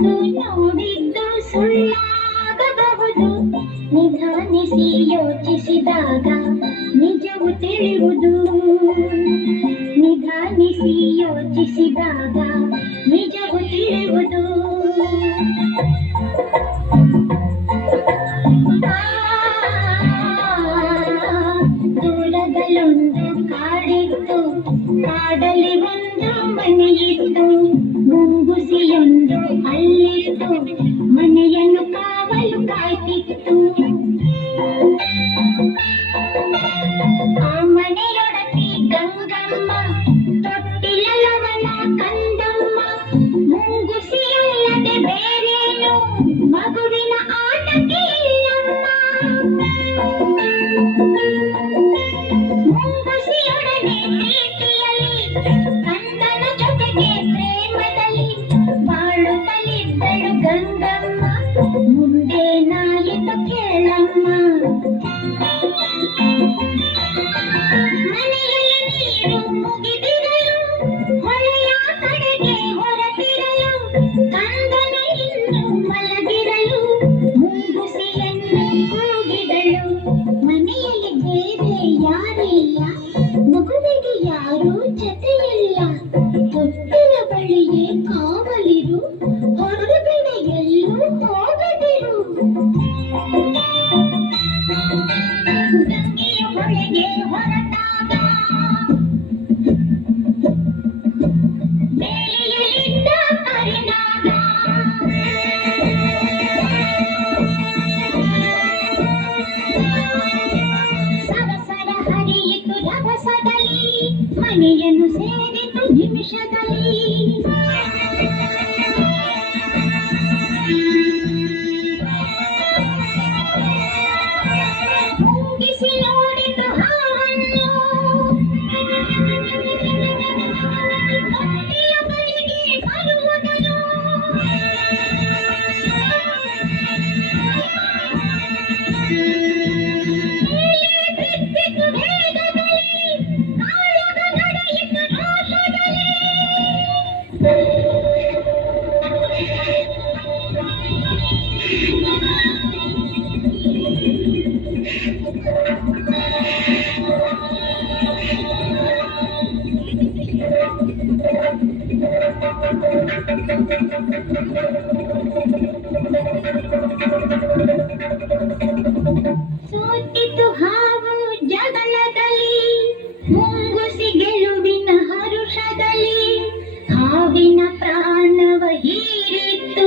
ನೋಡಿದ್ದು ಸುಳ್ಳಾಗಬಹುದು ನಿಧಾನಿಸಿ ಯೋಚಿಸಿದಾಗ ನಿಜವು ತಿಳಿಯುವುದು ನಿಧಾನಿಸಿ ಯೋಚಿಸಿದಾಗ 美丽的。ಜೊತೆಯಿಲ್ಲ ತೊಟ್ಟಿಲ ಬಳಿಯೇ ಕಾವಲಿರು ಹೊರಗಡೆ ಎಲ್ಲೂ ಹೋಗದಿರು. ಕರಿನಾಗ ಸರಸರ ಹರಿಯಿತು ರಭಸದಲ್ಲಿ. ಮನೆಯನ್ನು ಸೇರಿತು ನಿಮಿಷದಲ್ಲಿ. ಸೋತಿತು ಹಾವು ಜಗಳದಲ್ಲಿ ಮುಂಗುಸಿ ಗೆಲುವಿನ ಹರುಷದಲ್ಲಿ ಹಾವಿನ ಪ್ರಾಣವ ಹೀರಿತ್ತು.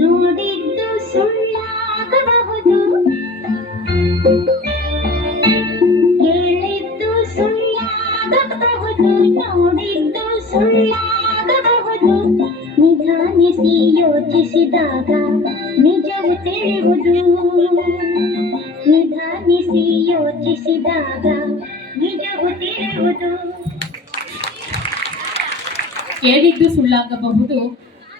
ನೋಡಿದ್ದು ಸುಳ್ಳಾಗಬಹುದು. ಹೇಳಿದ್ದು ಸುಳ್ಳಾಗಬಹುದು. ನೋಡಿದ್ದು ಸುಳ್ಳಾಗಬಹುದು. ನಿಧಾನಿಸಿ ಯೋಚಿಸಿದಾಗ ನಿಜವು ತಿಳಿಯುವುದು ನಿಧಾನಿಸಿ ಯೋಚಿಸಿದಾಗ ಕೇಳಿದ್ದು ಸುಳ್ಳಾಗಬಹುದು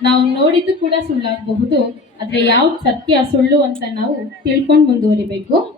ನಾವು ನೋಡಿದ್ದು ಕೂಡ ಸುಳ್ಳಾಗಬಹುದು ಆದರೆ ಯಾವ್ದು ಸತ್ಯ ಸುಳ್ಳು ಅಂತ ನಾವು ತಿಳ್ಕೊಂಡು ಮುಂದುವರಿಬೇಕು.